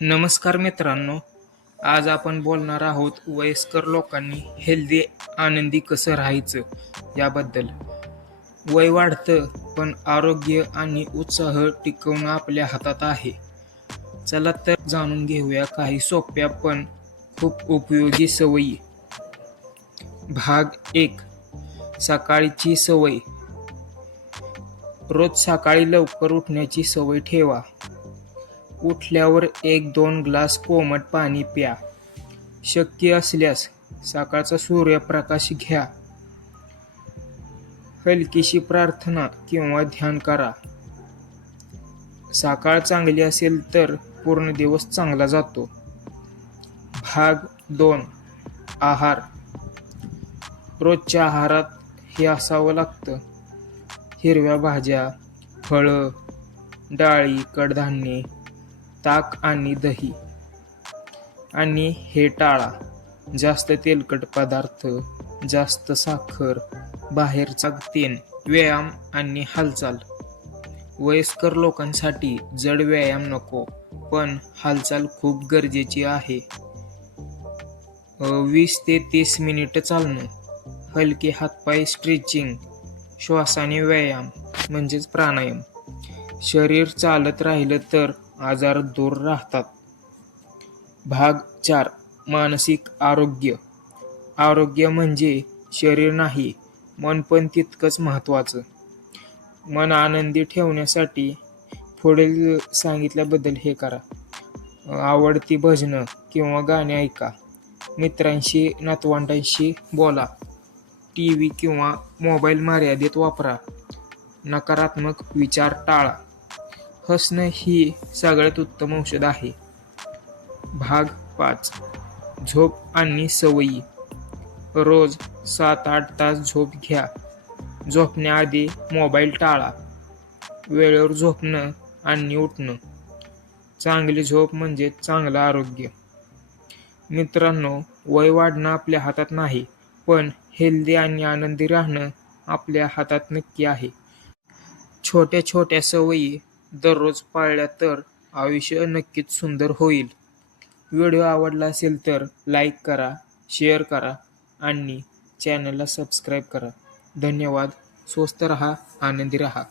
नमस्कार मित्रांनो, आज आपण बोलणार आहोत वयस्कर लोकांनी हेल्दी आनंदी कसं राहायचं याबद्दल. वय वाढतं पण आरोग्य आणि उत्साह टिकवणं आपल्या हातात आहे. चला तर जाणून घेऊया काही सोप्या पण खूप उपयोगी सवयी. भाग 1. सकाळची सवय. रोज सकाळी लवकर उठण्याची सवय ठेवा. उठल्यावर 1-2 ग्लास कोमट पाणी प्या. शक्य असल्यास सकाळचा सूर्यप्रकाश घ्या. हलकीशी प्रार्थना किंवा ध्यान करा. सकाळ चांगली असेल तर पूर्ण दिवस चांगला जातो. भाग 2. आहार. रोजच्या आहारात हे असावं लागतं: हिरव्या भाज्या, फळं, डाळी, कडधान्ये, ताक आणि दही. आणि हे टाळा: जास्त तेलकट पदार्थ, जास्त साखर, बाहेरचा तेल. व्यायाम आणि हालचाल. वयस्कर लोकांसाठी जड व्यायाम नको, पण हालचाल खूप गरजेची आहे. 20 ते 30 मिनिटं चालणं, हलके हातपाय स्ट्रेचिंग, श्वासाने व्यायाम म्हणजेच प्राणायाम. शरीर चालत राहिलं तर आजार दूर राहतात. भाग 4. मानसिक आरोग्य. आरोग्य म्हणजे शरीर नाही, मन पण तितकंच महत्त्वाचं. मन आनंदी ठेवण्यासाठी पुढील सांगितल्याबद्दल हे करा. आवडती भजनं किंवा गाणी ऐका. मित्रांशी नातवंडांशी बोला. टीव्ही किंवा मोबाईल मर्यादित वापरा. नकारात्मक विचार टाळा. हसणं ही सगळ्यात उत्तम औषध आहे. भाग 5. झोप आणि सवयी. रोज 7-8 तास झोप घ्या. झोपण्याआधी मोबाईल टाळा. वेळेवर झोपणं आणि उठणं. चांगली झोप म्हणजे चांगलं आरोग्य. मित्रांनो, वय वाढणं आपल्या हातात नाही, पण हेल्दी आणि आनंदी राहणं आपल्या हातात नक्की आहे. छोट्या छोट्या सवयी दररोज पाळल्या तर आयुष्य नक्कीच सुंदर होईल. व्हिडिओ आवडला असेल तर लाईक करा, शेअर करा आणि चॅनलला सबस्क्राईब करा. धन्यवाद. स्वस्थ रहा, आनंदी रहा.